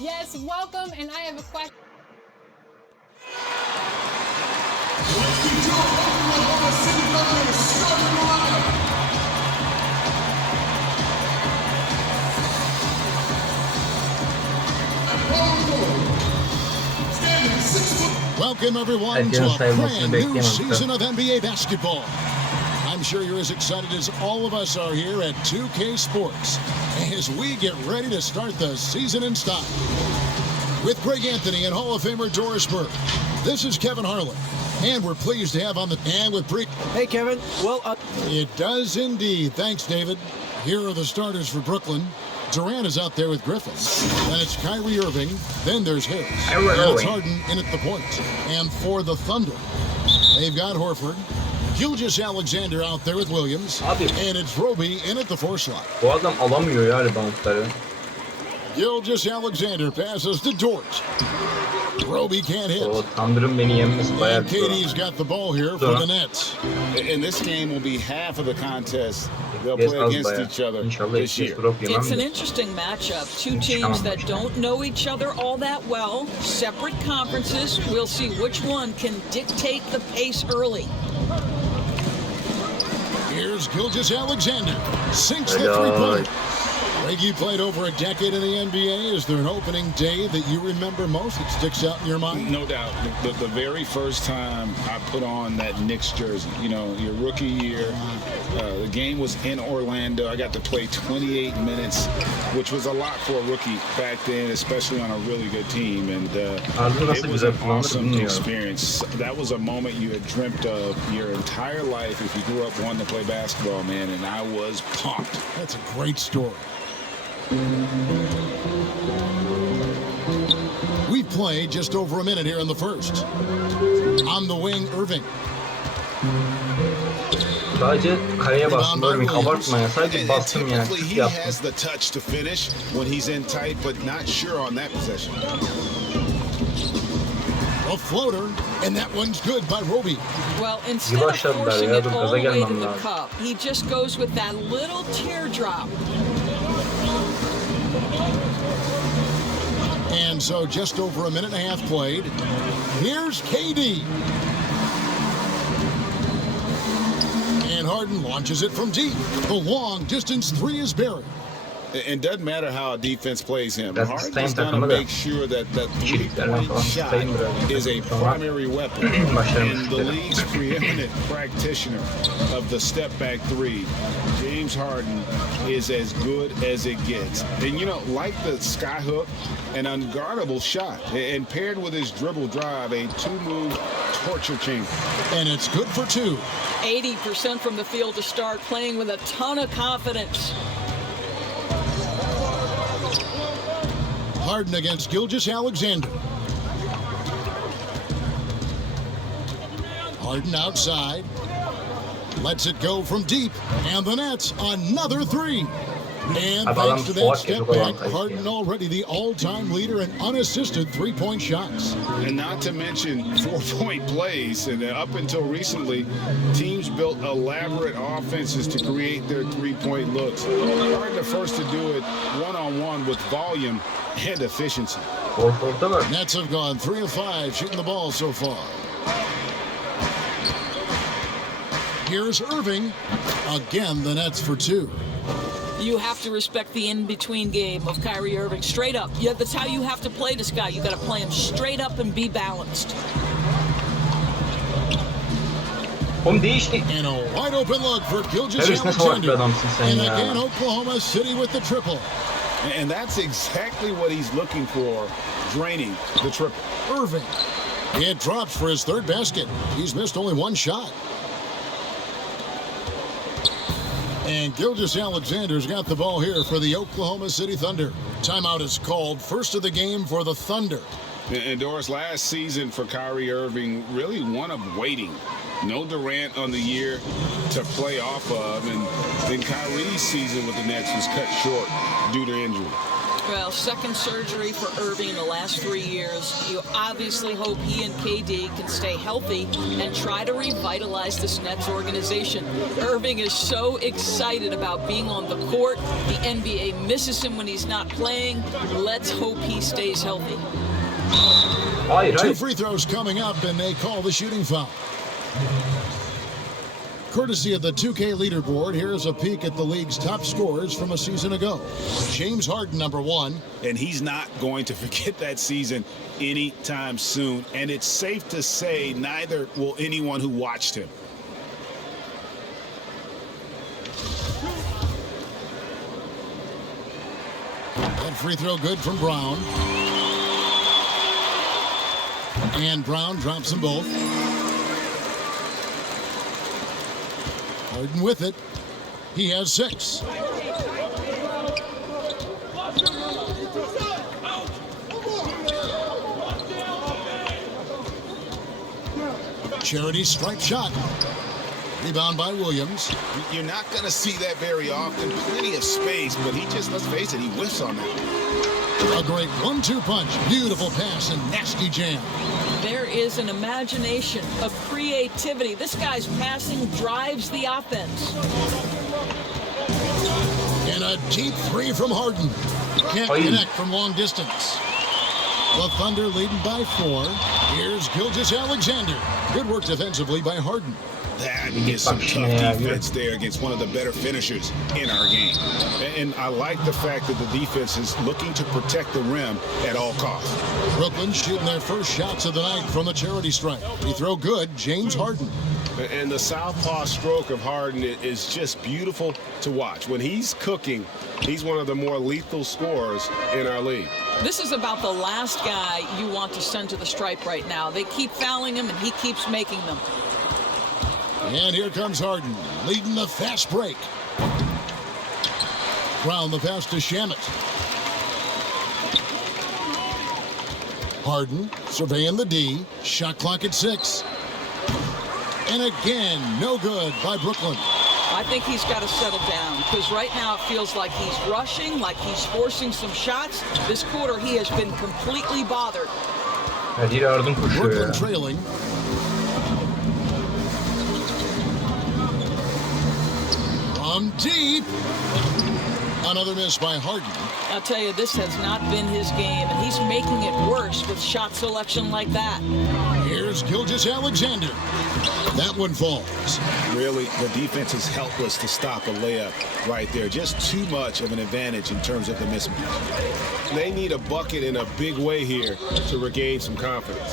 Yes, welcome, and I have a question. Welcome everyone to a brand new season of NBA basketball. I'm sure you're as excited as all of us are here at 2K Sports as we get ready to start the season in style. With Greg Anthony and Hall of Famer Doris Burke, this is Kevin Harlan, and we're pleased to have on the and with Bree. Hey Kevin, It does indeed. Thanks, David. Here are the starters for Brooklyn. Durant is out there with Griffin. Then it's Kyrie Irving. Then there's Harris. And it's Harden in at the point. And for the Thunder, they've got Horford. Gilgeous-Alexander out there with Williams. And it's Roby in at the 4 slot. Bu adam alamıyor ya reboundları. Gilgeous-Alexander passes to Dort. Roby can't hit. O Thunder'ın beni yenmesi bayağı And KD's got the ball here for the Nets. And this game will be half of the contest. They'll play against each other this year. It's an interesting matchup. Two teams that don't know each other all that well. Separate conferences. We'll see which one can dictate the pace early. Here's Gilgeous-Alexander. Sinks the three-pointer. Greg, you played over a decade in the NBA. Is there an opening day that you remember most that sticks out in your mind? No doubt. The very first time I put on that Knicks jersey, you know, your rookie year, the game was in Orlando. I got to play 28 minutes, which was a lot for a rookie back then, especially on a really good team. And it was an awesome experience. That was a moment you had dreamt of your entire life if you grew up wanting to play basketball, man, and I was pumped. That's a great story. We've played just over a minute here in the first. On the wing, Irving. Sadece kareye bastım Irving, abartma ya. Sadece bastım yani. He has the touch to finish when he's in tight, but not sure on that possession. A floater, and that one's good by Roby. Well, instead of forcing it all the way to the cup, he just goes with that little teardrop. And so just over a minute and a half played. Here's KD. And Harden launches it from deep. The long distance three is buried. It doesn't matter how a defense plays him. Harden's going to make sure that that three-point shot is a primary weapon. And the league's preeminent practitioner of the step-back three, James Harden, is as good as it gets. And, you know, like the skyhook, an unguardable shot. And paired with his dribble drive, a two-move torture chamber. And it's good for two. 80% from the field to start, playing with a ton of confidence. Harden against Gilgeous-Alexander. Harden outside. Lets it go from deep. And the Nets, another three. And thanks to that step back, Harden already the all-time leader in unassisted three-point shots. And not to mention 4-point plays. And up until recently, teams built elaborate offenses to create their three-point looks. Harden the first to do it one-on-one with volume and efficiency. Nets have gone 3 of 5 shooting the ball so far. Here's Irving. Again, the Nets for two. You have to respect the in-between game of Kyrie Irving. Straight up. Yeah, that's how you have to play this guy. You got to play him straight up and be balanced. And a wide open look for Gilgeous-Alexander. And again, Oklahoma City with the triple. And that's exactly what he's looking for, draining the triple. Irving. It drops for his third basket. He's missed only one shot. And Gilgeous-Alexander's got the ball here for the Oklahoma City Thunder. Timeout is called. First of the game for the Thunder. And Doris, last season for Kyrie Irving, really one of waiting. No Durant on the year to play off of. And then Kyrie's season with the Nets was cut short due to injury. Well, second surgery for Irving in the last 3 years. You obviously hope he and KD can stay healthy and try to revitalize this Nets organization. Irving is so excited about being on the court. The NBA misses him when he's not playing. Let's hope he stays healthy. Two free throws coming up, and they call the shooting foul. Courtesy of the 2K leaderboard, here's a peek at the league's top scorers from a season ago. James Harden, #1. And he's not going to forget that season anytime soon. And it's safe to say neither will anyone who watched him. That free throw good from Brown. And Brown drops them both. Harden with it. He has 6. Charity stripe shot. Rebound by Williams. You're not going to see that very often. Plenty of space, but he just, let's face it, he whiffs on that. A great 1-2 punch. Beautiful pass and nasty jam. There is an imagination, a creativity. This guy's passing drives the offense. And a deep three from Harden. Can't connect from long distance. The Thunder leading by 4. Here's Gilgeous-Alexander. Good work defensively by Harden. That is some tough defense there against one of the better finishers in our game. And I like the fact that the defense is looking to protect the rim at all costs. Brooklyn shooting their first shots of the night from the charity stripe. He throw good, James Harden. And the southpaw stroke of Harden is just beautiful to watch. When he's cooking, he's one of the more lethal scorers in our league. This is about the last guy you want to send to the stripe right now. They keep fouling him, and he keeps making them. And here comes Harden, leading the fast break. Brown the pass to Shamet. Harden surveying the D. Shot clock at 6. And again, no good by Brooklyn. I think he's got to settle down because right now it feels like he's rushing, like he's forcing some shots. This quarter he has been completely bothered. Brooklyn trailing. From deep. Another miss by Harden. I'll tell you, this has not been his game, and he's making it worse with shot selection like that. Here's Gilgeous-Alexander. That one falls. Really, the defense is helpless to stop a layup right there. Just too much of an advantage in terms of the mismatch. They need a bucket in a big way here to regain some confidence.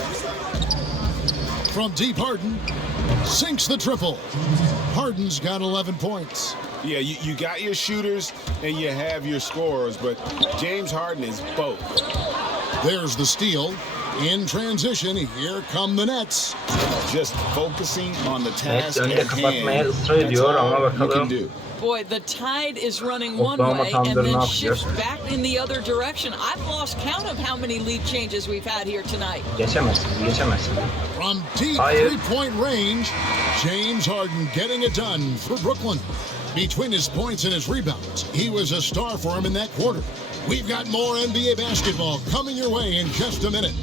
From deep, Harden sinks the triple. Harden's got 11 points. Yeah, you got your shooters and you have your scorers, but James Harden is both. There's the steal. In transition, here come the Nets. Just focusing on the task at hand. That's all you can do. Boy, the tide is running one way and then shifts back in the other direction. I've lost count of how many lead changes we've had here tonight. From deep three-point range, James Harden getting it done for Brooklyn. Between his points and his rebounds, he was a star for him in that quarter. We've got more NBA basketball coming your way in just a minute.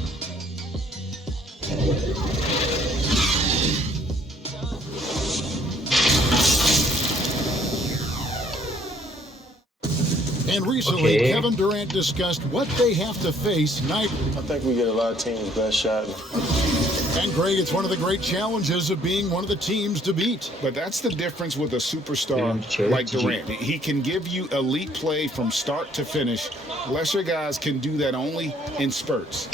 And recently, Kevin Durant discussed what they have to face nightly. I think we get a lot of teams' best shot. And Greg, it's one of the great challenges of being one of the teams to beat. But that's the difference with a superstar like Durant. He can give you elite play from start to finish. Lesser guys can do that only in spurts.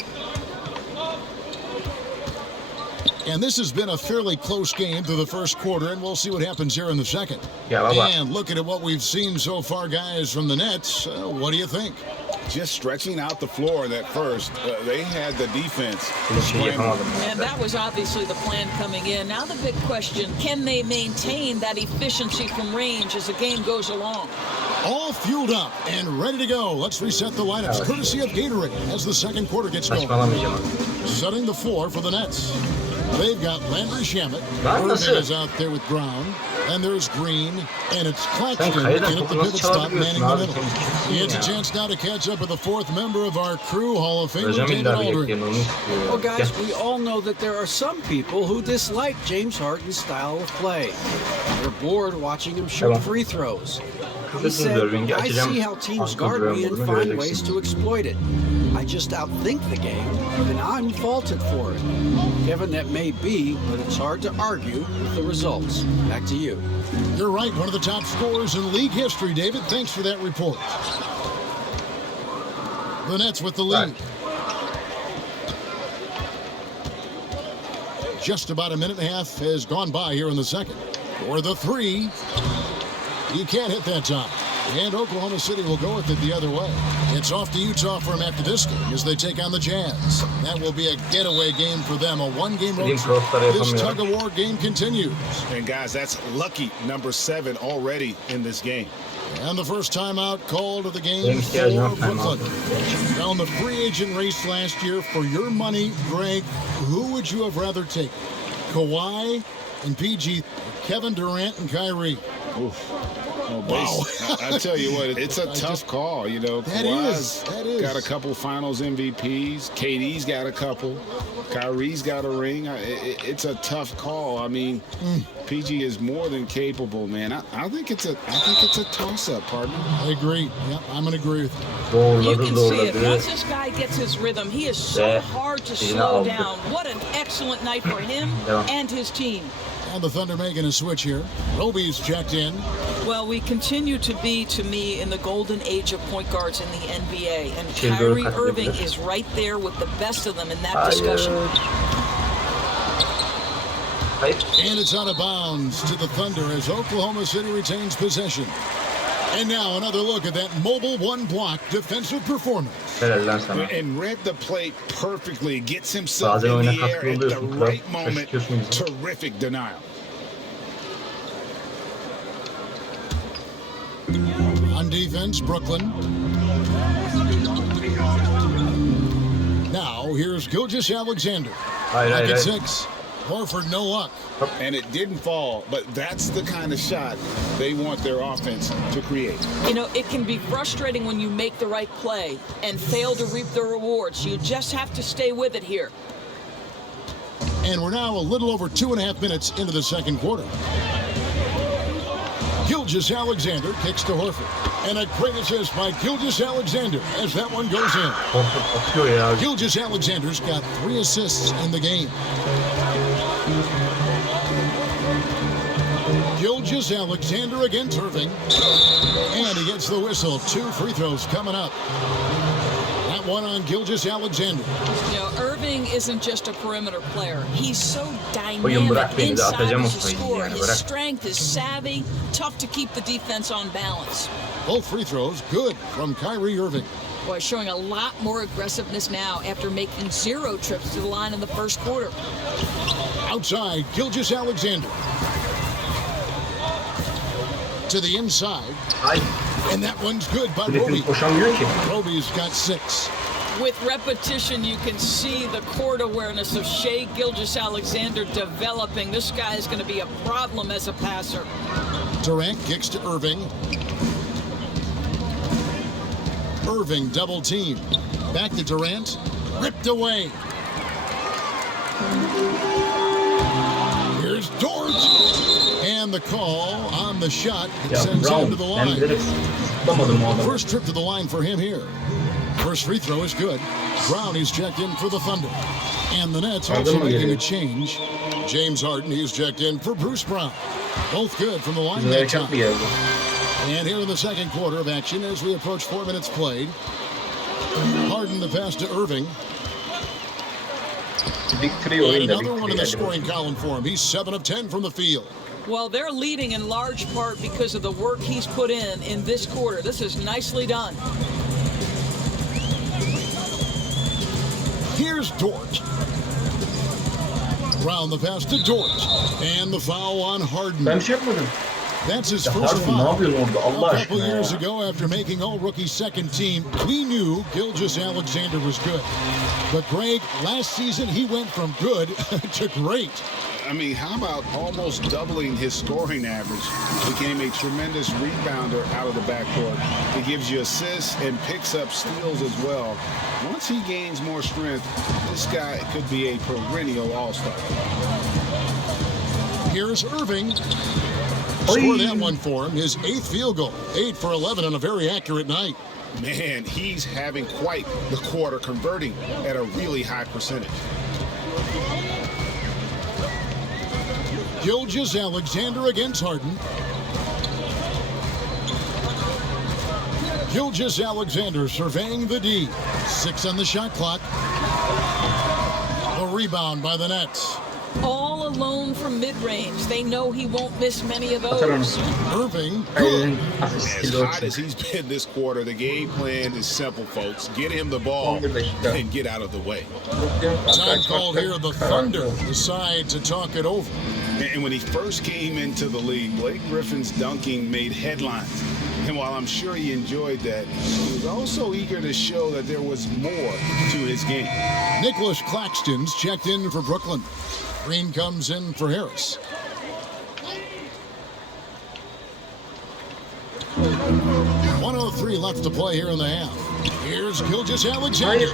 And this has been a fairly close game through the first quarter, and we'll see what happens here in the second. And looking at what we've seen so far, guys, from the Nets, what do you think? Just stretching out the floor in that first, they had the defense. And that was obviously the plan coming in. Now the big question, can they maintain that efficiency from range as the game goes along? All fueled up and ready to go. Let's reset the lineups, courtesy of KYRİE, as the second quarter gets going. Setting the floor for the Nets. They've got Landry Shamet. Irving is out there with Brown. And there's Green. And it's Claxton in at the pivot stop, manning the middle. It's a chance now to catch up with the fourth member of our crew, Hall of Famer David Aldridge. Well, guys, we all know that there are some people who dislike James Harden's style of play. They're bored watching him shoot free throws. He said, I see how teams guard me and find ways to exploit it. I just outthink the game, and I'm faulted for it. Kevin, that may be, but it's hard to argue with the results. Back to you. You're right, one of the top scorers in league history, David. Thanks for that report. The Nets with the lead. Just about a minute and a half has gone by here in the second. For the three. He can't hit that time. And Oklahoma City will go with it the other way. It's off to Utah for him after this game as they take on the Jazz. That will be a getaway game for them, a one-game road trip. This tug-of-war game continues. And guys, that's lucky number 7 already in this game. And the first timeout called of the game for Brooklyn. Down the free agent race last year, for your money, Greg, who would you have rather taken? Kawhi and PG, Kevin Durant and Kyrie. Oof. Oh, wow. I tell you what, it's a tough call. You know, Kawhi's got a couple finals MVPs. KD's got a couple. Kyrie's got a ring. It's a tough call. I mean, PG is more than capable, man. I think it's a toss-up, partner. I agree. Yep, I'm going to agree with you. You can see it. Once this guy gets his rhythm, he is so hard to slow down. What an excellent night for him and his team. And the Thunder making a switch here. Roby's checked in. Well, we continue to be, to me, in the golden age of point guards in the NBA. And Kyrie Irving is right there with the best of them in that discussion. And it's out of bounds to the Thunder as Oklahoma City retains possession. And now another look at that mobile one-block defensive performance. And read the play perfectly. Gets himself in the air at the right moment. Terrific denial. On defense, Brooklyn. Now here's Gilgeous-Alexander. Back at 6. Horford, no luck. And it didn't fall, but that's the kind of shot they want their offense to create. You know, it can be frustrating when you make the right play and fail to reap the rewards. You just have to stay with it here. And we're now a little over 2.5 minutes into the second quarter. Gilgeous-Alexander kicks to Horford. And a great assist by Gilgeous-Alexander as that one goes in. Gilgeous-Alexander's got 3 assists in the game. Gilgeous-Alexander against Irving. And he gets the whistle. 2 free throws coming up. That one on Gilgeous-Alexander. You know, Irving isn't just a perimeter player. He's so dynamic inside as a scorer. His strength is savvy, tough to keep the defense on balance. Both free throws good from Kyrie Irving. Boy, showing a lot more aggressiveness now after making 0 trips to the line in the first quarter. Outside, Gilgeous-Alexander. To the inside. And that one's good by Roby. Roby's got 6. With repetition, you can see the court awareness of Shai Gilgeous-Alexander developing. This guy is going to be a problem as a passer. Durant kicks to Irving. Irving double team. Back to Durant. Ripped away. Here's Dort. And the call on the shot. It sends him to the line. First trip to the line for him here. First free throw is good. Brown, he's checked in for the Thunder. And the Nets also making a change. James Harden, he's checked in for Bruce Brown. Both good from the line that time. And here in the second quarter of action as we approach 4 minutes played. Harden the pass to Irving. And another one in the scoring column for him. He's 7 of 10 from the field. Well, they're leading in large part because of the work he's put in this quarter. This is nicely done. Here's Dort. Brown the pass to Dort. And the foul on Harden. That's his Ya first Harden ne foul. yapıyorsun orada Allah A couple aşkına ya. years ago, after making All-Rookie second team, we knew Gilgeous-Alexander was good. But Greg, last season he went from good to great. I mean, how about almost doubling his scoring average? Became a tremendous rebounder out of the backcourt. He gives you assists and picks up steals as well. Once he gains more strength, this guy could be a perennial all-star. Here's Irving. Scored that one for him. His 8th field goal. 8 for 11 on a very accurate night. Man, he's having quite the quarter, converting at a really high percentage. Gilgeous-Alexander against Harden. Gilgeous-Alexander surveying the D. 6 on the shot clock. A rebound by the Nets. All alone from mid-range. They know he won't miss many of those. Irving, Hayır'ın As asisti hot 4. as he's been this quarter, the game plan is simple, folks. Get him the ball 11 dakika. and get out of the way. time called here. The Thunder decide to talk it over. And when he first came into the league, Blake Griffin's dunking made headlines. And while I'm sure he enjoyed that, he was also eager to show that there was more to his game. Nicholas Claxton's checked in for Brooklyn. Green comes in for Harris. .103 left to play here in the half. Here's Gilgeous-Alexander.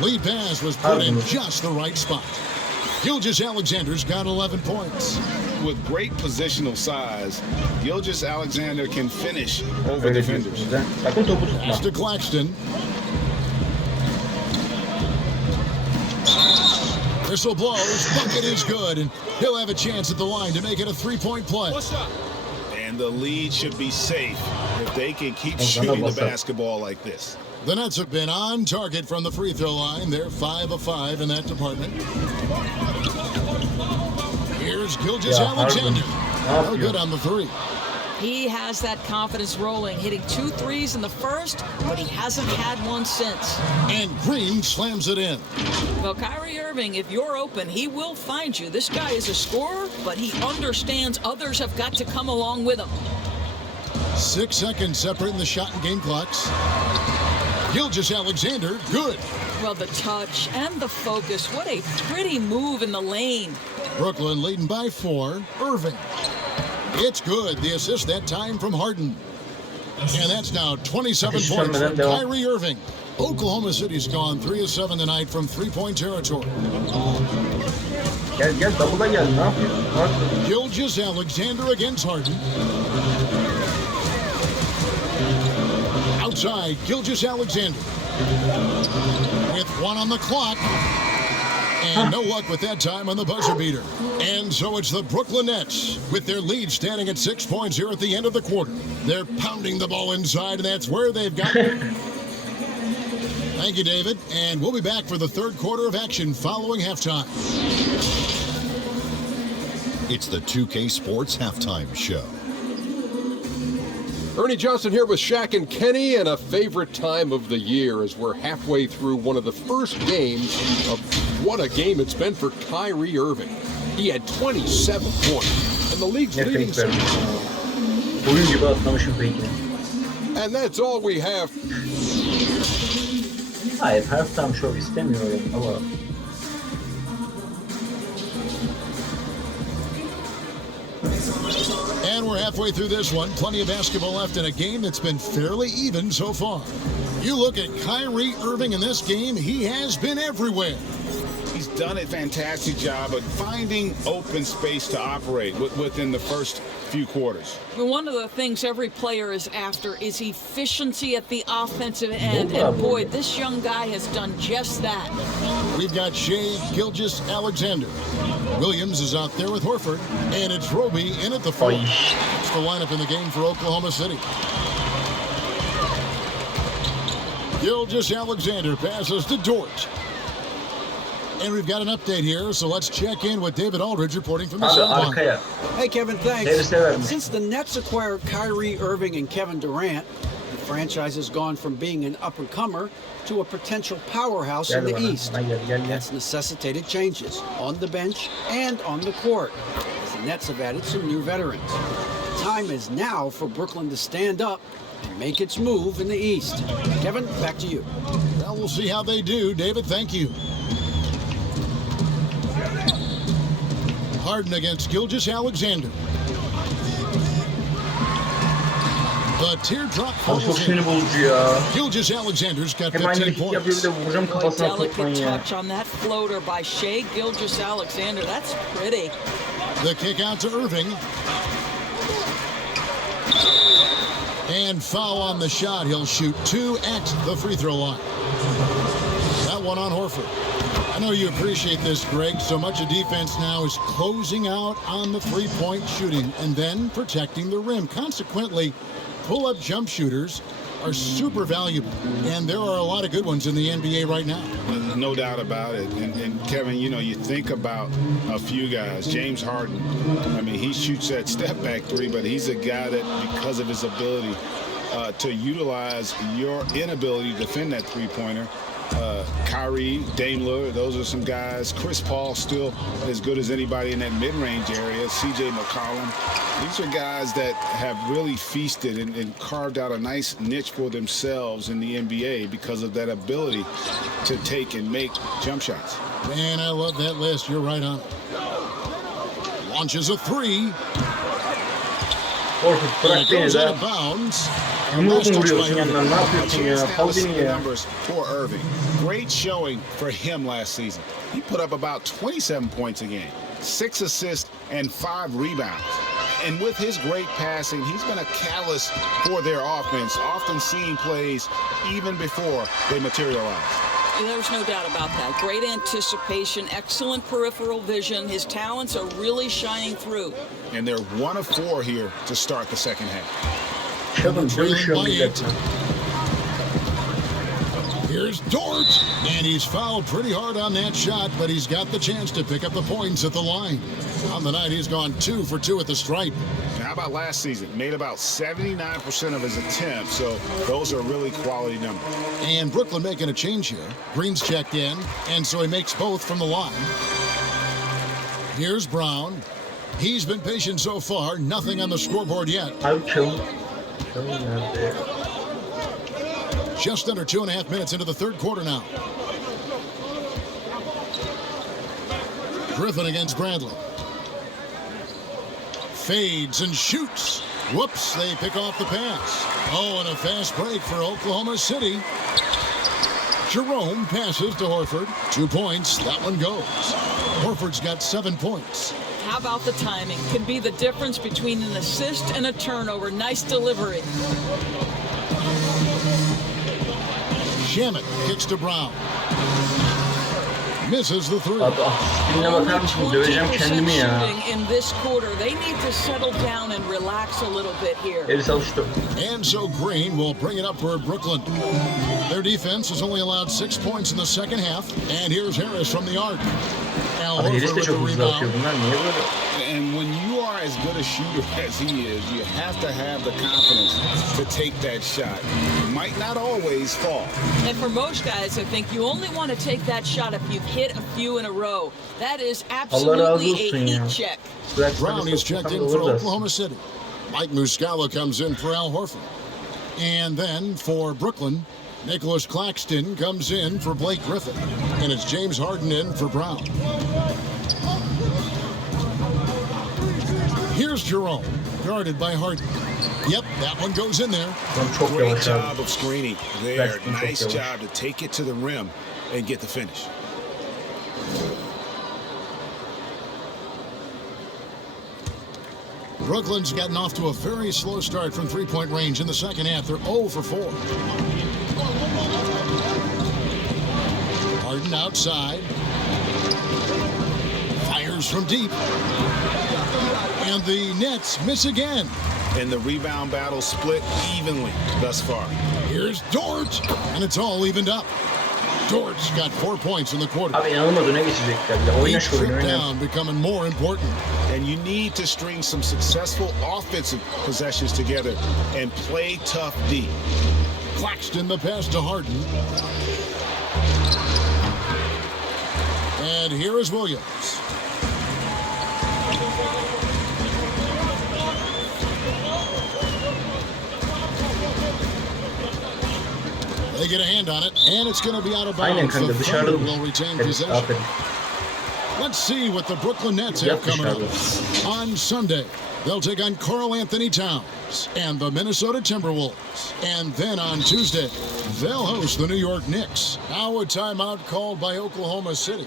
Lead pass was put in just the right spot. Gilgeous-Alexander's got 11 points. With great positional size, Gilgeous-Alexander can finish over defenders. Sakın topu tutma. Pass to Claxton. Whistle blows. Bucket is good, and he'll have a chance at the line to make it a three-point play. And the lead should be safe if they can keep shooting the basketball like this. The Nets have been on target from the free throw line. They're 5 of 5 in that department. Here's Gilgeous-Alexander. No good on the three. He has that confidence rolling, hitting 2 threes in the first, but he hasn't had one since. And Green slams it in. Well, Kyrie Irving, if you're open, he will find you. This guy is a scorer, but he understands others have got to come along with him. 6 seconds separating the shot and game clocks. Gilgeous-Alexander, good. Well, the touch and the focus, what a pretty move in the lane. Brooklyn leading by 4. Irving. It's good. The assist that time from Harden. And that's now 27 points for Kyrie Irving. Oklahoma City's gone 3 of 7 tonight from three-point territory. Gel double'a gel. Ne yapıyorsun? Harden. Gilgeous-Alexander against Harden. Outside, Gilgeous-Alexander. With 1 on the clock. And no luck with that time on the buzzer beater. And so it's the Brooklyn Nets with their lead standing at 6 points here at the end of the quarter. They're pounding the ball inside, and that's where they've got it. Thank you, David. And we'll be back for the third quarter of action following halftime. It's the 2K Sports Halftime Show. Ernie Johnson here with Shaq and Kenny, and a favorite time of the year as we're halfway through one of the first games of what a game it's been for Kyrie Irving. He had 27 points, and the league's Ne leading. fake verdim. Oyun gibi atlamışım fake'ini. And that's all we have. Hayır, halftime show istemiyorum ama And we're halfway through this one. Plenty of basketball left in a game that's been fairly even so far. You look at Kyrie Irving in this game, he has been everywhere. He's done a fantastic job of finding open space to operate within the first few quarters. One of the things every player is after is efficiency at the offensive end. And boy, this young guy has done just that. We've got Shea Gilgeous-Alexander. Williams is out there with Horford. And it's Roby in at the 4. It's the lineup in the game for Oklahoma City. Gilgeous-Alexander passes to Dort. And we've got an update here, so let's check in with David Aldridge reporting from the sideline. arkaya. Hey, Kevin, thanks. Davis de vermiş. Since the Nets acquired Kyrie Irving and Kevin Durant, the franchise has gone from being an up-and-comer to a potential powerhouse in Gel the bana. East. Gel. That's necessitated changes on the bench and on the court, as the Nets have added some new veterans. time is now for Brooklyn to stand up and make its move in the East. Kevin, back to you. Well, we'll see how they do. David, thank you. Harden against Gilgeous-Alexander. The teardrop Abi çok falls sinir in. bozucu ya. Gilgeous-Alexander's got Hem aynı 15 hareket yapıyor bir points. de vuracağım kafasına toplan Delicate ya. touch on that floater by Shai Gilgeous-Alexander. That's pretty. The kick out to Irving. And foul on the shot. He'll shoot 2 at the free throw line. That one on Horford. I know you appreciate this, Greg. So much of defense now is closing out on the three-point shooting and then protecting the rim. Consequently, pull-up jump shooters are super valuable, and there are a lot of good ones in the NBA right now. No doubt about it. And Kevin, you know, you think about a few guys. James Harden, I mean, he shoots that step-back three, but he's a guy that, because of his ability to utilize your inability to defend that three-pointer, KYRİE, Dame Lillard, those are some guys. Chris Paul still as good as anybody in that mid-range area. CJ McCollum. These are guys that have really feasted and carved out a nice niche for themselves in the NBA because of that ability to take and make jump shots. Man, I love that list. You're right on. Launches a three. Horford bırak beni Goes de. out of bounds. Yumruk mu vuruyorsun yandan? Ne A yapıyorsun ya? chance now Kal to see beni the ya. numbers for Irving. Great showing for him last season. He put up about 27 points a game, 6 assists, and 5 rebounds. And with his great passing, he's been a catalyst for their offense, often seeing plays even before they materialize. There's no doubt about that. Great anticipation, excellent peripheral vision. His talents are really shining through. And they're 1 of 4 here to start the second half. Şabın dövüşüyor milletle. Here's Dort, and he's fouled pretty hard on that shot, but he's got the chance to pick up the points at the line. On the night, he's gone 2 for 2 at the stripe. How about last season? Made about 79% of his attempts, so those are really quality numbers. And Brooklyn making a change here. Green's checked in, and so he makes both from the line. Here's Brown. He's been patient so far, nothing on the scoreboard yet. Abi çıl. Çıl nerede ya? Just under 2.5 minutes into the third quarter now. Griffin against Bradley. Fades and shoots. Whoops, they pick off the pass. Oh, and a fast break for Oklahoma City. Jerome passes to Horford. 2 points, that one goes. Horford's got 7 points. How about the timing? Can be the difference between an assist and a turnover. Nice delivery. Shamet kicks to Brown. Misses the three. Abi dinle bakar mısın? Döveceğim kendimi ya. In this quarter, they need to settle down and relax a little bit here. Elis alıştı. And so Green will bring it up for Brooklyn. Their defense has only allowed 6 points in the second half. And here's Harris from the arc. Al Abi Elis Horford de with the çok hızlı atıyor rebound. bunlar. Niye böyle? And when you are as good a shooter as he is, you have to have the confidence to take that shot. It might not always fall. And for most guys, I think you only want to take that shot if you've hit a few in a row. That is Allah razı absolutely a olsun ya. heat check. Brown is checked in for Oklahoma City. Mike Muscala comes in for Al Horford. And then for Brooklyn, Nicholas Claxton comes in for Blake Griffin. And it's James Harden in for Brown. Here's Jerome, guarded by Harden. Yep, that one goes in there. Çok Great yavaş job abi. of screening there. Claxton çok Nice yavaş. job to take it to the rim and get the finish. Brooklyn's gotten off to a very slow start from three-point range in the second half. They're 0 for 4. Harden outside. Fires from deep. And the Nets miss again. And the rebound battle split evenly thus far. Here's Dort. And it's all evened up. Dort's got 4 points in the quarter. Abi inanılmaz öne geçecekler ya. Oyna Each şu oyunu trip oyna. down becoming more important. And you need to string some successful offensive possessions together and play tough D. Claxton the pass to Harden. And here is Williams. They get a hand on it, and it's going to be out of Aynen bounds. kanka The dışarıda Thunder will retain possession. Aferin. Let's see what the Brooklyn Nets have coming up. On Sunday, they'll take on Karl Anthony Towns and the Minnesota Timberwolves. And then on Tuesday, they'll host the New York Knicks. Now a timeout called by Oklahoma City.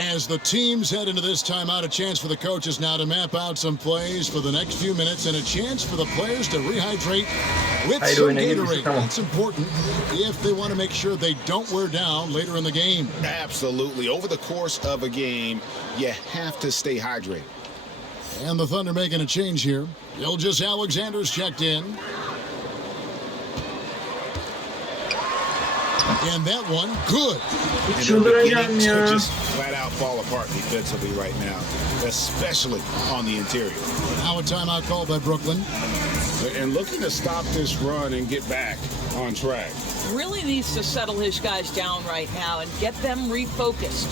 As the teams head into this timeout, a chance for the coaches now to map out some plays for the next few minutes and a chance for the players to rehydrate with some Gatorade. That's important if they want to make sure they don't wear down later in the game. Absolutely. Over the course of a game, you have to stay hydrated. And the Thunder making a change here. Gilgeous Alexander's checked in. And that one, good. Çıldıracağım ya. Just flat out fall apart defensively right now, especially on the interior. Now a timeout called by Brooklyn. And looking to stop this run and get back on track. Really needs to settle his guys down right now and get them refocused.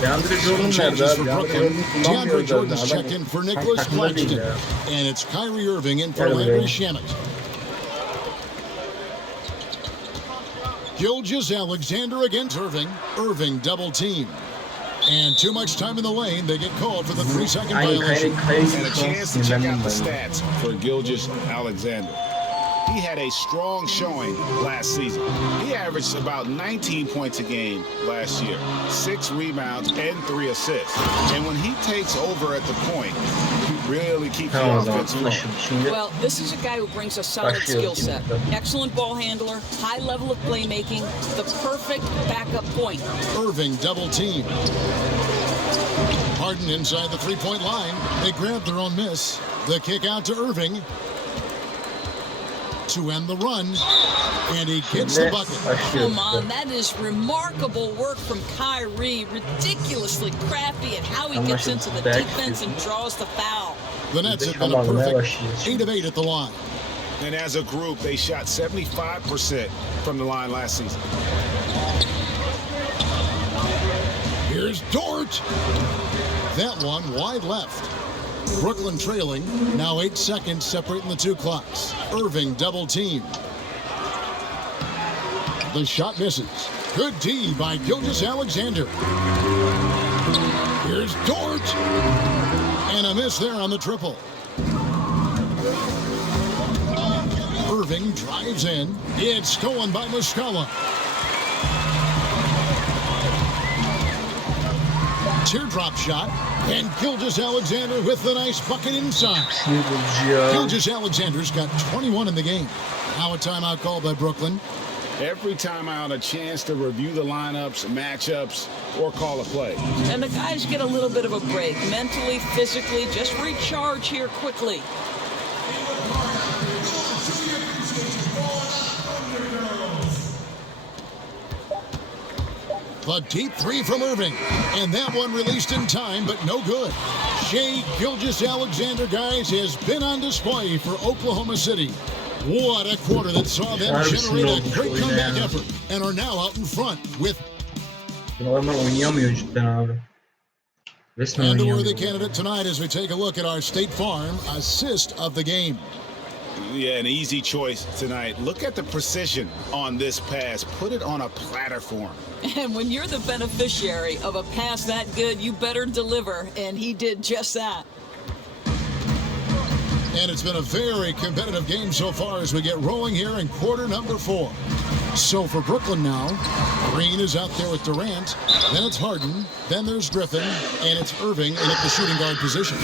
DeAndre Jordan nerede abi? DeAndre Jordan's checked in for Nicholas Claxton. And it's Kyrie Irving in for Landry Shamet. Gilgeous Alexander against Irving. Irving double team. And too much time in the lane. They get called for the 3-second violation. And a chance to check out the stats for Gilgeous Alexander. He had a strong showing last season. He averaged about 19 points a game last year, 6 rebounds and 3 assists. And when he takes over at the point, he really keeps the offense flowing. Well, this is a guy who brings a solid skill set. Excellent ball handler, high level of playmaking, the perfect backup point. Irving double team. Harden inside the three-point line. They grab their own miss. The kick out to Irving to end the run, and he gets the bucket. Come on, that is remarkable work from Kyrie. Ridiculously crafty at how he gets into the defense and draws the foul. The Nets have been a perfect 8 of 8 at the line. And as a group, they shot 75% from the line last season. Here's Dort. That one wide left. Brooklyn trailing, now 8 seconds separating the two clocks. Irving double team. The shot misses. Good D by Gilgeous Alexander. Here's Dort. And a miss there on the triple. Irving drives in. It's stolen by Muscala. Teardrop shot. And Gilgeous Alexander with the nice bucket inside. Gilgeous Alexander's got 21 in the game. Now a timeout called by Brooklyn. Every timeout, a chance to review the lineups, matchups, or call a play. And the guys get a little bit of a break. Mentally, physically, just recharge here quickly. The deep three from Irving. And that one released in time, but no good. Shai Gilgeous Alexander, guys, has been on display for Oklahoma City. What a quarter that saw them generate a great comeback effort and are now out in front with... Adamlar oynayamıyor cidden abi. Resmen and the oynayamıyor. worthy candidate tonight as we take a look at our State Farm assist of the game. Yeah, an easy choice tonight. Look at the precision on this pass. Put it on a platter for him. And when you're the beneficiary of a pass that good, you better deliver. And he did just that. And it's been a very competitive game so far as we get rolling here in quarter number 4. So for Brooklyn now, Green is out there with Durant. Then it's Harden. Then there's Griffin. And it's Irving in at the shooting guard position.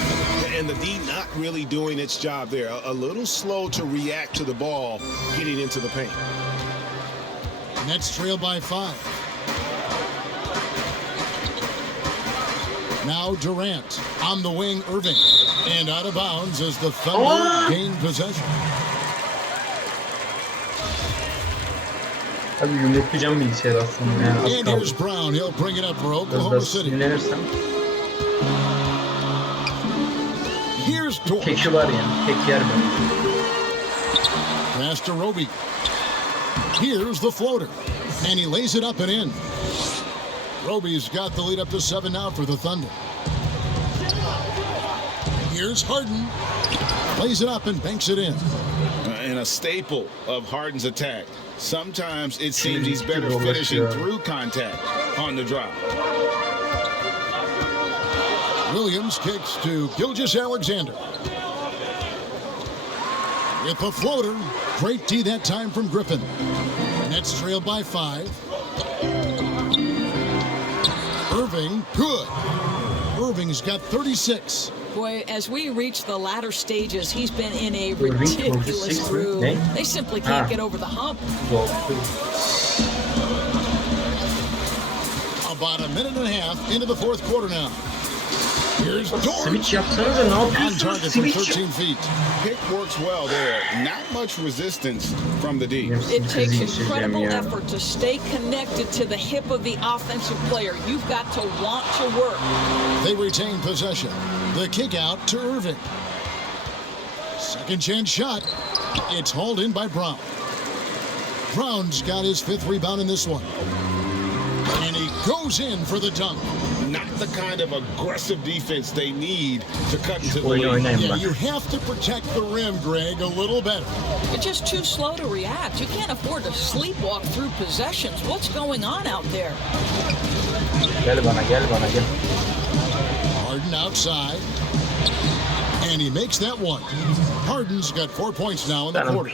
And the D not really doing its job there. A little slow to react to the ball getting into the paint. Nets trail by 5. Now Durant on the wing, Irving. And out of bounds as the Thunder gain possession. Abi yumruklayacağım bilgisayarı aslında yani. And here's Brown. He'll bring it up for Oklahoma City. Dinlenirsem. Here's Dort. Keki var yani. Kek yer ben. Pass to Roby. Here's the floater. And he lays it up and in. Roby's got the lead up to 7 now for the Thunder. Here's Harden. Plays it up and banks it in. And a staple of Harden's attack. Sometimes it seems he's better finishing through contact on the drop. Williams kicks to Gilgeous-Alexander. With the floater. Great D that time from Griffin. Nets trailed by 5. Irving, good. Irving's got 36. Boy, as we reach the latter stages, he's been in a ridiculous groove. They simply can't get over the hump. About a minute and a half into the fourth quarter now. Here's Dort. Switch yapsanıza, ne On yapıyorsunuz? target from Switch. 13 feet. Pick works well there. Not much resistance from the D. It takes incredible effort to stay connected to the hip of the offensive player. You've got to want to work. They retain possession. The kick out to Irving. Second chance shot. It's hauled in by Brown. Brown's got his 5th rebound in this one. And he goes in for the dunk. Not the kind of aggressive defense they need to cut into the lead. Yeah, you have to protect the rim, Greg, a little better. You're just too slow to react. You can't afford to sleepwalk through possessions. What's going on out there? Gel bana, gel bana, gel. Harden outside. And he makes that one. Harden's got 4 points now in the quarter.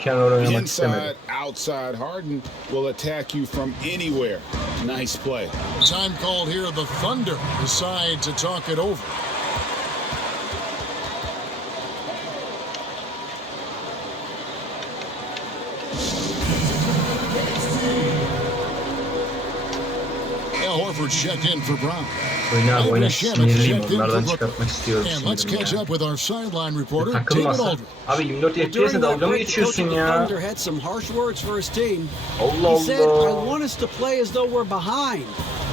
Inside, outside, Harden will attack you from anywhere. Nice play. Time called here. The Thunder decide to talk it over. Horford checked in for Brown. Oyna sinirliyim, onlardan çıkartmak istiyorum. And let's catch up with our sideline reporter, David Takılmasa. Aldridge. Abi 24 FPS'e dalga mı geçiyorsun ya? Had some harsh words for his team. Allah He said, "I Allah. want us to play as though we're behind.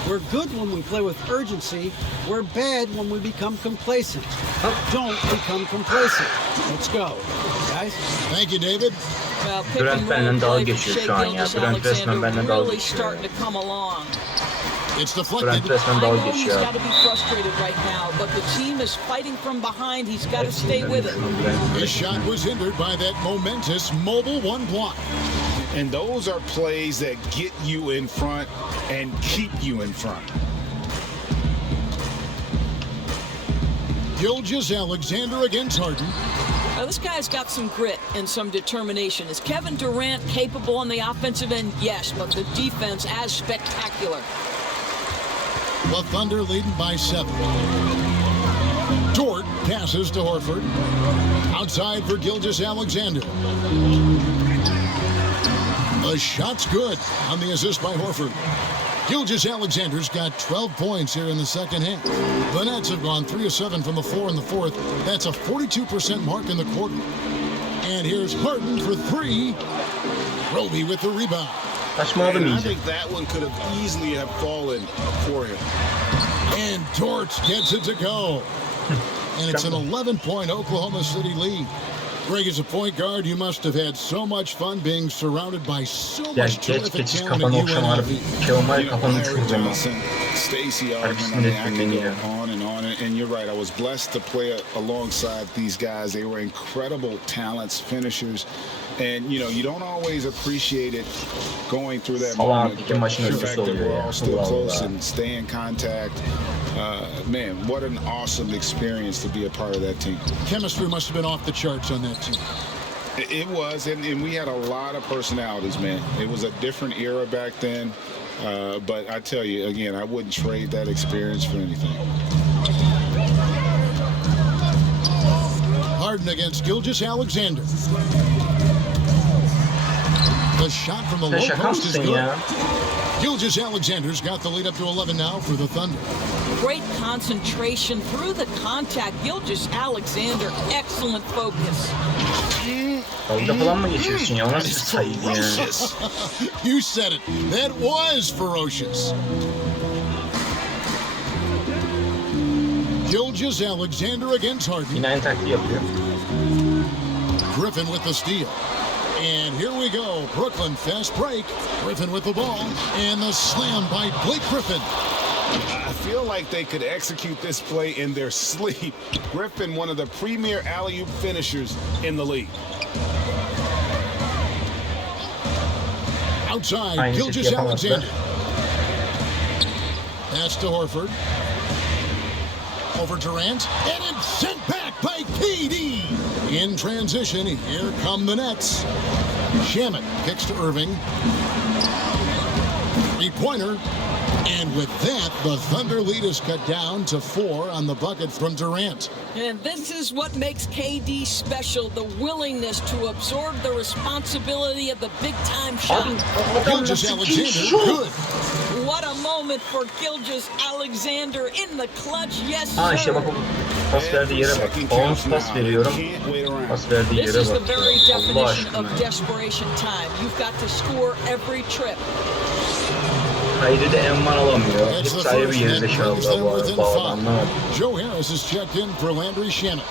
We're good when we play with urgency. We're bad when we become complacent. Don't become complacent. Let's go, guys." Thank you, David. Well, Durant benden dalga geçiyor şu an ya. Durant resmen benden dalga really geçiyor. starting to come along. It's deflected. Durant resmen I dalga know he's geçiyor. got to be frustrated right now, but the team is fighting from behind. He's got to stay with it. His shot was hindered by that momentous mobile one block. And those are plays that get you in front and keep you in front. Gilgeous-Alexander against Harden. Now, this guy's got some grit and some determination. Is Kevin Durant capable on the offensive end? Yes, but the defense as spectacular. The Thunder leading by 7. Dort passes to Horford. Outside for Gilgeous-Alexander. The shot's good on the assist by Horford. Gilgeous-Alexander's got 12 points here in the second half. The Nets have gone 3 of 7 from the floor in the fourth. That's a 42% mark in the quarter. And here's Harden for 3. Roby with the rebound. Saçmaladım I iyice. think that one could have easily have fallen for him. And Dort gets it to go. And it's an 11-point Oklahoma City lead. Greg, as a point guard, you must have had so much fun being surrounded by so Ya much geç terrific geçiş talent kafanı at okşam harbi. UNLV. Kemal kafanı Larry uçurdu ama. Johnson, Stacey Augmon, I mean, I can go on and on. And you're right, I was blessed to play alongside these guys. They were incredible talents, finishers. And, you know, you don't always appreciate it going through that moment. iki maçın The öncesi fact that oluyor we're ya. all still Allah close Allah. and stay in contact. Man, what an awesome experience to be a part of that team. Chemistry must have been off the charts on that team. It was, and we had a lot of personalities, man. It was a different era back then. But I tell you, again, I wouldn't trade that experience for anything. Harden against Gilgeous-Alexander. The shot from the Sen low şaka post is mısın good. ya? Gilgeous-Alexander's got the lead up to 11 now for the Thunder. Great concentration through the contact. Gilgeous-Alexander, excellent focus. Dalga falan mı geçiyorsun ya? O nasıl sayıydı ya? You said it. That was ferocious. Gilgeous-Alexander against Harden. Yine aynı taktiği yapıyor. Griffin with the steal. And here we go. Brooklyn fast break. Griffin with the ball. And the slam by Blake Griffin. I feel like they could execute this play in their sleep. Griffin, one of the premier alley-oop finishers in the league. Outside, Gilgeous Alexander. Pass to Horford. Over Durant, and it's sent back by KD. In transition, here come the Nets. Shamet kicks to Irving. Three-pointer. And with that, the Thunder lead is cut down to 4 on the bucket from Durant. And this is what makes KD special, the willingness to absorb the responsibility of the big-time shot. Gilgeous Alexander, good. What a moment for Gilgeous Alexander in the clutch, yes sir. İşte bak, pas verdiği yere bak. Onsuz pas veriyorum. Pas verdiği This yere is the bak. very Allah definition aşkına. of desperation time. You've got to score every trip. KYRİE de envan alamıyor. That's the Hepsi ayrı bir first net gerizekalı brings da them bu arada. within Bağlı 5. anlamadım. Joe Harris is checked in for Landry Shamet.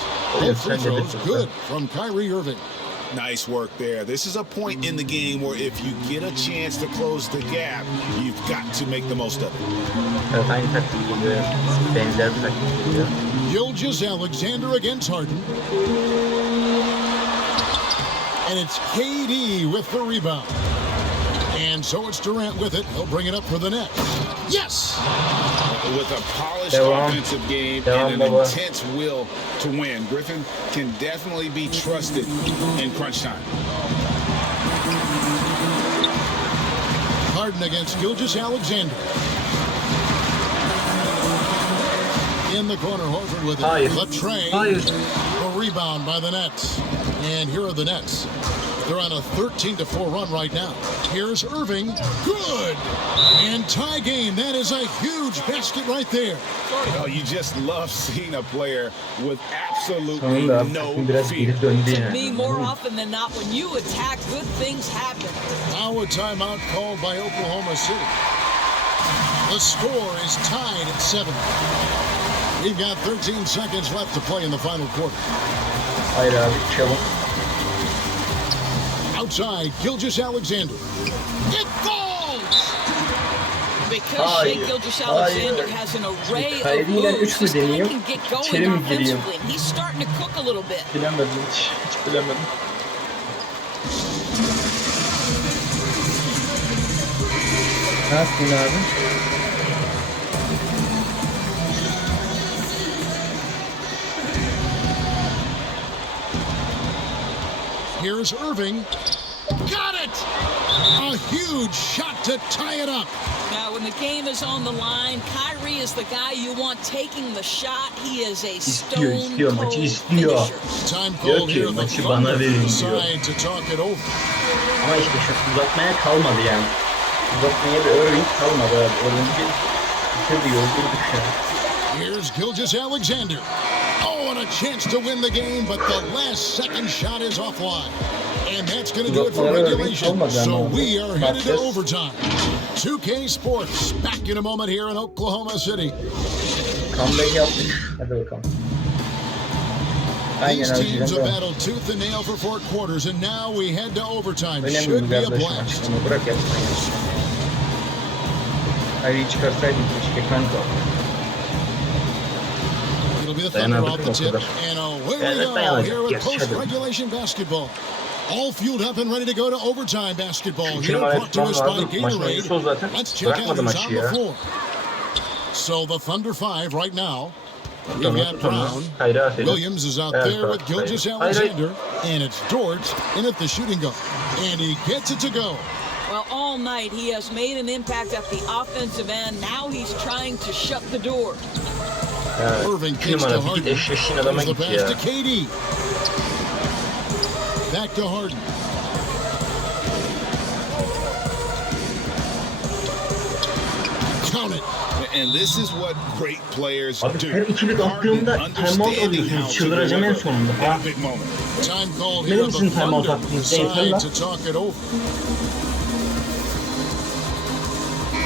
Evet, Both free sen de throws bitir. good from Kyrie Irving. Nice work there. This is a point in the game where if you get a chance to close the gap, you've got to make the most of it. Evet, aynı taktik gibi. Benzer bir taktik geliyor. Gilgeous Alexander against Harden. And it's KD with the rebound. And so it's Durant with it. He'll bring it up for the net. Yes! With a polished offensive game and an intense will to win, Griffin can definitely be trusted in crunch time. Harden against Gilgeous Alexander. In the corner, Horford with it. Latrey. A rebound by the Nets. And here are the Nets. They're on a 13-4 run right now. Here's Irving. Good! And tie game. That is a huge basket right there. Oh, you just love seeing a player with absolutely no fear. To me, more often than not, when you attack, good things happen. Now a timeout called by Oklahoma City. The score is tied at 7. We've got 13 seconds left to play in the final quarter. Hayır abi, çabuk. Outside, Gilgeous Alexander. It falls! Because Shai Gilgeous-Alexander has an array of moves, this guy can get going offensively. He's starting to cook a little bit. Bilemedim hiç bilemedim. Ne yaptın abi? Here's Irving. Got it! A huge shot to tie it up. Now, when the game is on the line, Kyrie is the guy you want taking the shot. He is a stone-cold finisher. Time called here. The Thunder decide to talk it over. Ama işte şu uzatmaya kalmadı yani. Uzatmaya bir Irving kalmadı abi. Irving'i bitirdi, öldürdük şu an. Here's Gilgeous Alexander. Oh, and a chance to win the game, but the last second shot is offline. And that's going to do it for regulation. So we are headed to overtime. 2K Sports back in a moment here in Oklahoma City. Comeback yaptık. Hadi bakalım. These teams have battled tooth and nail for 4 quarters, and now we head to overtime. Should be a blast. Onu bırak yapmayı. Hayır çıkarsaydım keşke kanka. It'll be the Thunder off the tip, and away we go here with post-regulation basketball. All fueled up and ready to go to overtime basketball. Here brought to us by Gatorade. Let's check out who's on the floor. So the Thunder 5 right now. We've got Brown. Williams is out there with Gilgeous Alexander. And it's Dort in at the shooting guard. And he gets it to go. Well, all night he has made an impact at the offensive end. Now he's trying to shut the door. Irving kicks to Harden. There's the pass to KD. Back to Harden. Count it. And this is what great players Abi do. her ikilik attığımda timeout alıyorsunuz. Çıldıracağım en sonunda. Ha? Time called here. The Thunder decide to talk it over.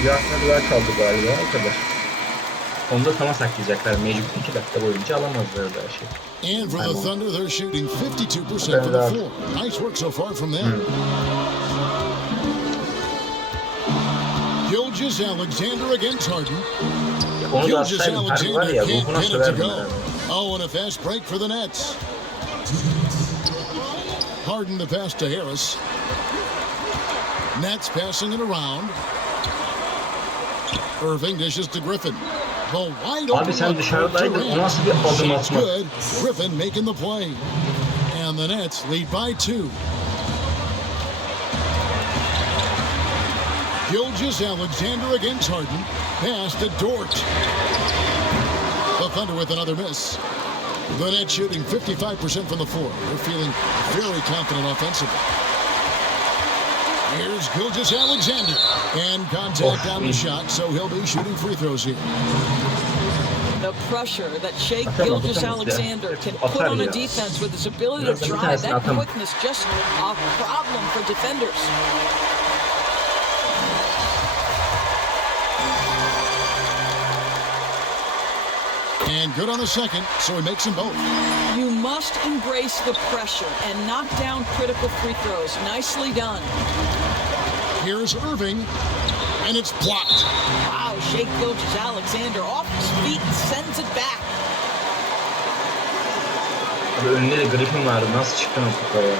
Yarışlar kaldı galiba o kadar. Onu da sana saklayacaklar. Mecbur 2 dakika boyunca alamazlar da her şey. And for the Thunder, they're shooting 52% from the floor. Nice work so far from them. Gilgeous-Alexander against Harden. Onu da atsaydım Harden var ya, ruhuna söverdim herhalde. Oh, and a fast break for the Nets. Harden the pass to Harris. Nets passing it around. Irving dishes to Griffin. The wide open. Abi sen dışarıdaydın. O nasıl bir adım atmak? Griffin making the play. And the Nets lead by 2. Gilgeous-Alexander against Harden. Pass to Dort. The Thunder with another miss. The Nets shooting 55% from the floor. They're feeling very confident offensively. Here's Gilgeous-Alexander. And contact on the shot, so he'll be shooting free throws here. The pressure that Shai Gilgeous-Alexander can put on a defense with his ability to drive, that quickness, just a problem for defenders. And good on the second, so he makes them both. You must embrace the pressure and knock down critical free throws. Nicely done. Here's Irving, and it's blocked. Wow, Shai Gilgeous-Alexander off his feet and sends it back. Abi önünde de Griffin vardı. Nasıl çıktın o kupa ya?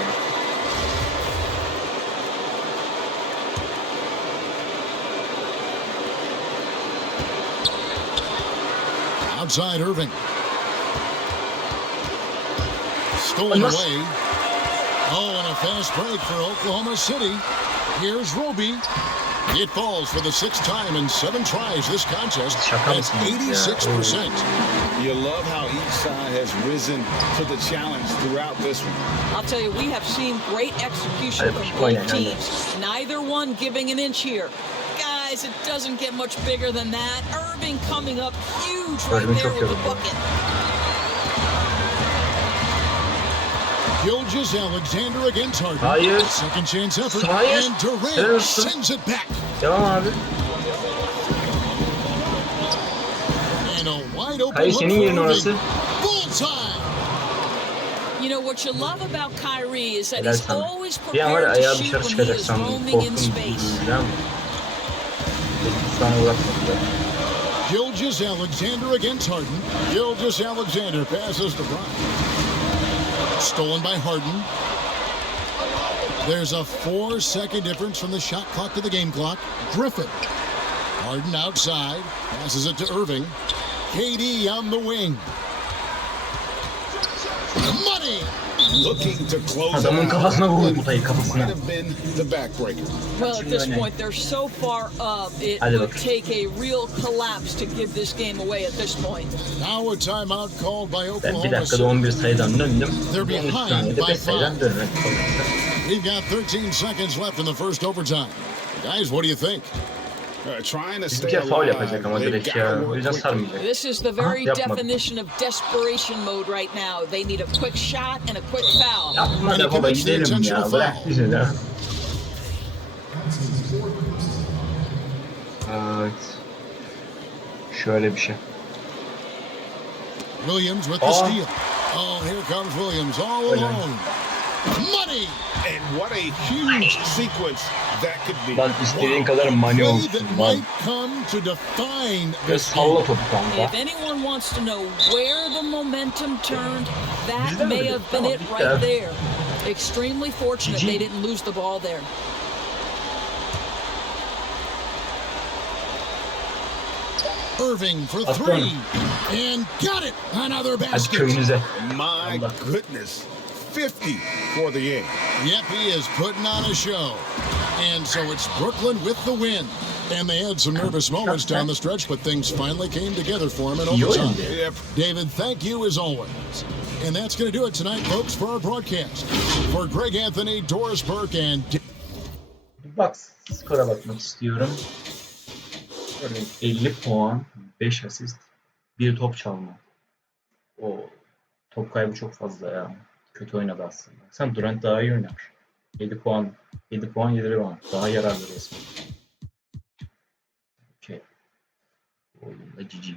Outside Irving. Stolen away. Oh, and a fast break for Oklahoma City. Here's Roby. It falls for the 6th time in 7 tries this contest. That's 86%. You love how each side has risen to the challenge throughout this one. I'll tell you, we have seen great execution from both teams. Neither one giving an inch here. Guys, it doesn't get much bigger than that. Irving coming up huge right there with the bucket. Gilgeous-Alexander against Harden. Hayır. Second chance effort. Hayır. And Durant sends it back. Devam abi. And a wide open Hayır, senin yerin orası. Bullseye. You know what you love about Kyrie is that he's always Bir an var prepared to ayağı shoot dışarı when he çıkacak is sandım. roaming in Korktum. space. Gilgeous-Alexander against Harden. Gilgeous-Alexander passes to Bryant. Stolen by Harden. There's a 4-second difference from the shot clock to the game clock. Griffin. Harden outside. Passes it to Irving. KD on the wing. Money. Looking to close Adamın kafasına vurdu potayı, kafasına. Well, at this point, they're so far up, it would take a real collapse to give this game away at this point. Now a timeout called by Ben Oklahoma bir dakikada 11 sayıdan döndüm. They're 13 behind saniyede by 5 sayıdan 5. dönmek. We've got 13 seconds left in the first overtime. Guys, what do you think? Bizimki faul yapacak ama direkt ya. O yüzden sarmayacak. This is the very definition of desperation mode right now. They need a quick shot and a quick foul. Yapma da baba, gidelim ya. Bırak bizi de. Evet. Şöyle bir şey. Williams with the steal. Oh, here comes Williams all alone. Money! And what a huge sequence that could be. Lan istediğin kadar money olsun lan. Ve salla topu kanka. If anyone wants to know where the momentum turned, that may have been it right there. Extremely fortunate they didn't lose the ball there. Irving for 3. And got it! Another basket. My goodness. 50 for the game. Yep, he is putting on a show. And so it's Brooklyn with the win. And they had some nervous moments down the stretch, but things finally came together for him in overtime. Yep. David, thank you as always. And that's going to do it tonight, folks, for our broadcast. For Greg Anthony, Doris Burke, and... Bak, skora bakmak istiyorum. Örneğin 50 puan, 5 asist, 1 top çalma. O top kaybı çok fazla ya. Kötü oynadı aslında. Sen Durant daha iyi oynar. 7 puan, 7 rebound. Daha yararlı resmen. Okey. Oyunda GG.